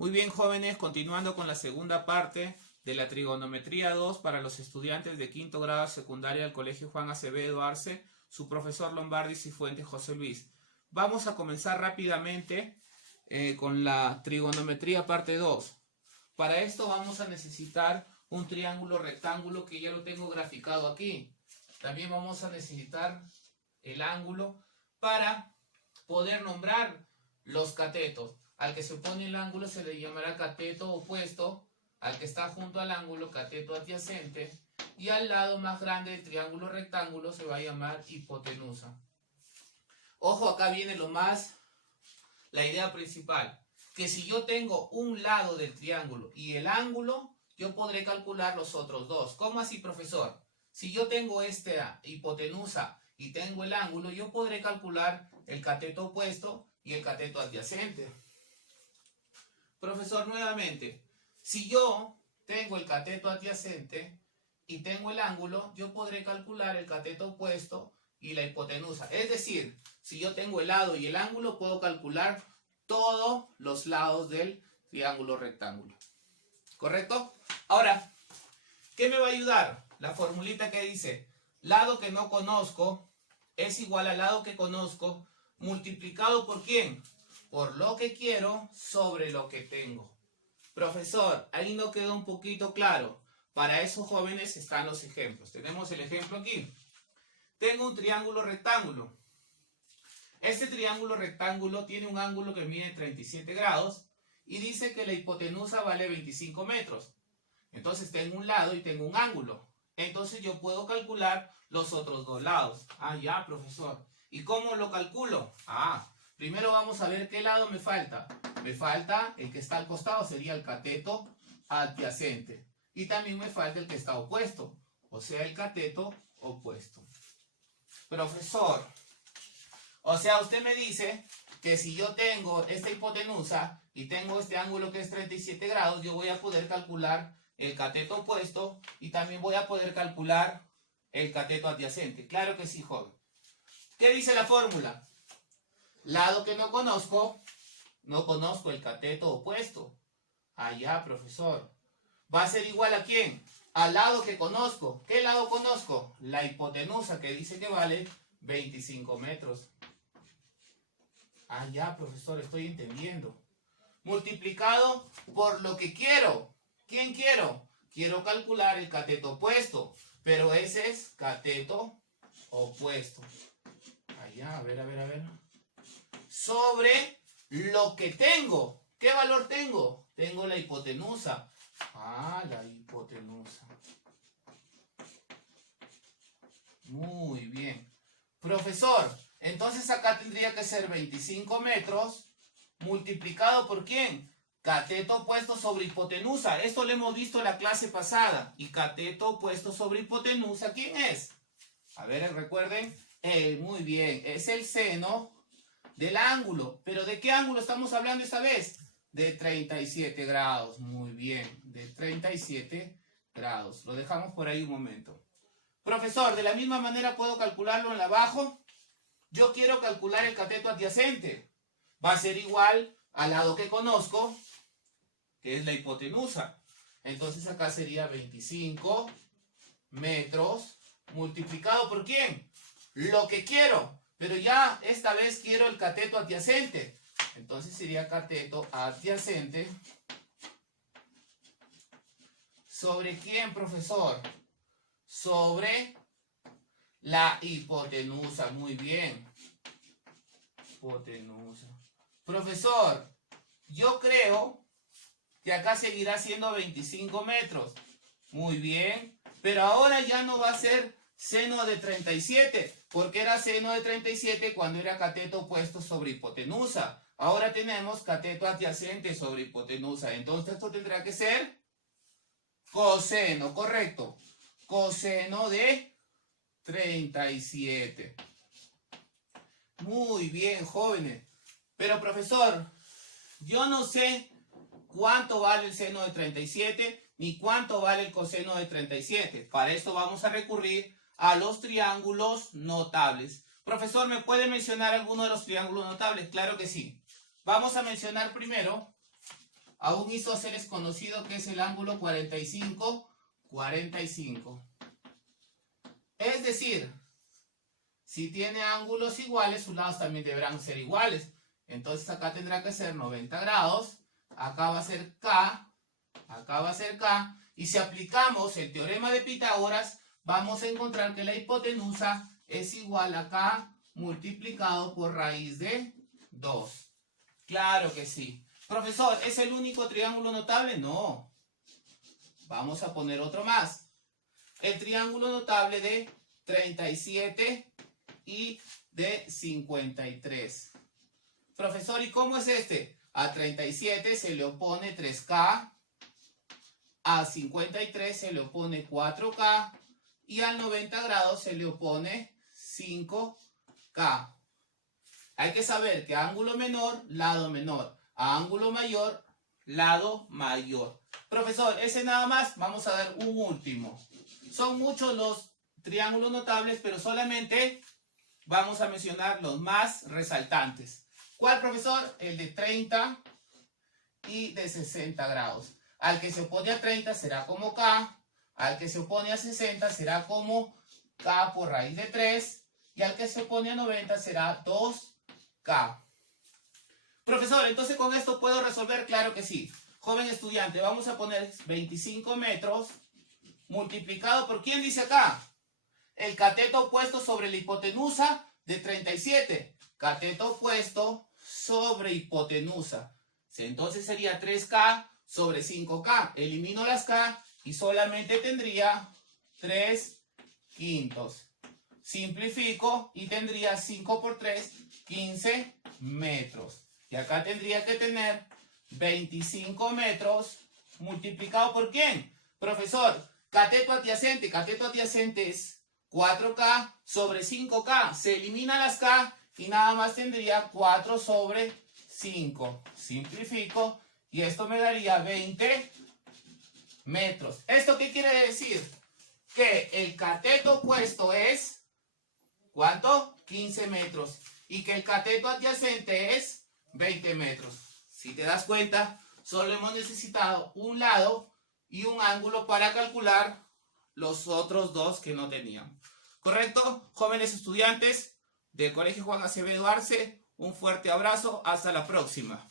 Muy bien, jóvenes, continuando con la segunda parte de la trigonometría 2 para los estudiantes de quinto grado secundaria del Colegio Juan Acevedo Arce, su profesor Lombardi Cifuentes José Luis. Vamos a comenzar rápidamente con la trigonometría parte 2. Para esto vamos a necesitar un triángulo rectángulo que ya lo tengo graficado aquí. También vamos a necesitar el ángulo para poder nombrar los catetos. Al que se opone el ángulo se le llamará cateto opuesto, al que está junto al ángulo cateto adyacente, y al lado más grande del triángulo rectángulo se va a llamar hipotenusa. Ojo, acá viene la idea principal, que si yo tengo un lado del triángulo y el ángulo, yo podré calcular los otros dos. ¿Cómo así, profesor? Si yo tengo esta hipotenusa y tengo el ángulo, yo podré calcular el cateto opuesto y el cateto adyacente. Profesor, nuevamente, si yo tengo el cateto adyacente y tengo el ángulo, yo podré calcular el cateto opuesto y la hipotenusa. Es decir, si yo tengo el lado y el ángulo, puedo calcular todos los lados del triángulo rectángulo. ¿Correcto? Ahora, ¿qué me va a ayudar? La formulita que dice, lado que no conozco es igual al lado que conozco multiplicado ¿por quién? Por lo que quiero sobre lo que tengo. Profesor, ahí no quedó un poquito claro. Para esos jóvenes están los ejemplos. Tenemos el ejemplo aquí. Tengo un triángulo rectángulo. Este triángulo rectángulo tiene un ángulo que mide 37 grados y dice que la hipotenusa vale 25 metros. Entonces tengo un lado y tengo un ángulo. Entonces yo puedo calcular los otros dos lados. Ah, ya, profesor. ¿Y cómo lo calculo? Primero vamos a ver qué lado me falta. Me falta el que está al costado, sería el cateto adyacente. Y también me falta el que está opuesto, o sea, el cateto opuesto. Profesor, o sea, usted me dice que si yo tengo esta hipotenusa y tengo este ángulo que es 37 grados, yo voy a poder calcular el cateto opuesto y también voy a poder calcular el cateto adyacente. Claro que sí, joven. ¿Qué dice la fórmula? Lado que no conozco el cateto opuesto. Ya, profesor. ¿Va a ser igual a quién? Al lado que conozco. ¿Qué lado conozco? La hipotenusa, que dice que vale 25 metros. Ya, profesor, estoy entendiendo. Multiplicado por lo que quiero. ¿Quién quiero? Quiero calcular el cateto opuesto. Pero ese es cateto opuesto. A ver. Sobre lo que tengo. ¿Qué valor tengo? Tengo la hipotenusa. La hipotenusa. Muy bien. Profesor, entonces acá tendría que ser 25 metros multiplicado por ¿quién? Cateto opuesto sobre hipotenusa. Esto lo hemos visto en la clase pasada. Y cateto opuesto sobre hipotenusa, ¿quién es? A ver, recuerden. Muy bien, es el seno del ángulo. ¿Pero de qué ángulo estamos hablando esta vez? De 37 grados. Muy bien, de 37 grados. Lo dejamos por ahí un momento. Profesor, de la misma manera puedo calcularlo en la abajo. Yo quiero calcular el cateto adyacente. Va a ser igual al lado que conozco, que es la hipotenusa. Entonces acá sería 25 metros multiplicado por ¿quién? Lo que quiero. Pero ya esta vez quiero el cateto adyacente. Entonces sería cateto adyacente. ¿Sobre quién, profesor? Sobre la hipotenusa. Muy bien. Hipotenusa. Profesor, yo creo que acá seguirá siendo 25 metros. Muy bien. Pero ahora ya no va a ser seno de 37. Porque era seno de 37 cuando era cateto opuesto sobre hipotenusa. Ahora tenemos cateto adyacente sobre hipotenusa. Entonces esto tendrá que ser coseno, correcto. Coseno de 37. Muy bien, jóvenes. Pero profesor, yo no sé cuánto vale el seno de 37 ni cuánto vale el coseno de 37. Para esto vamos a recurrir a los triángulos notables. Profesor, ¿me puede mencionar alguno de los triángulos notables? Claro que sí. Vamos a mencionar primero a un isósceles conocido que es el ángulo 45, 45. Es decir, si tiene ángulos iguales, sus lados también deberán ser iguales. Entonces acá tendrá que ser 90 grados, acá va a ser K, acá va a ser K. Y si aplicamos el teorema de Pitágoras, vamos a encontrar que la hipotenusa es igual a K multiplicado por raíz de 2. Claro que sí. Profesor, ¿es el único triángulo notable? No. Vamos a poner otro más. El triángulo notable de 37 y de 53. Profesor, ¿y cómo es este? A 37 se le opone 3K, a 53 se le opone 4K y al 90 grados se le opone 5K. Hay que saber que a ángulo menor, lado menor. A ángulo mayor, lado mayor. Profesor, ese nada más. Vamos a dar un último. Son muchos los triángulos notables, pero solamente vamos a mencionar los más resaltantes. ¿Cuál, profesor? El de 30 y de 60 grados. Al que se opone a 30 será como K. Al que se opone a 60 será como K por raíz de 3. Y al que se opone a 90 será 2K. Profesor, entonces con esto puedo resolver, claro que sí. Joven estudiante, vamos a poner 25 metros multiplicado por, ¿quién dice acá? El cateto opuesto sobre la hipotenusa de 37. Cateto opuesto sobre hipotenusa. Entonces sería 3K sobre 5K. Elimino las K y solamente tendría 3/5. Simplifico y tendría 5 por 3, 15 metros. Y acá tendría que tener 25 metros multiplicado por ¿quién? Profesor, cateto adyacente. Cateto adyacente es 4K sobre 5K. Se eliminan las K y nada más tendría 4 sobre 5. Simplifico y esto me daría 20 metros. ¿Esto qué quiere decir? Que el cateto opuesto es, ¿cuánto? 15 metros. Y que el cateto adyacente es 20 metros. Si te das cuenta, solo hemos necesitado un lado y un ángulo para calcular los otros dos que no teníamos. ¿Correcto? Jóvenes estudiantes del Colegio Juan Acevedo Arce, un fuerte abrazo. Hasta la próxima.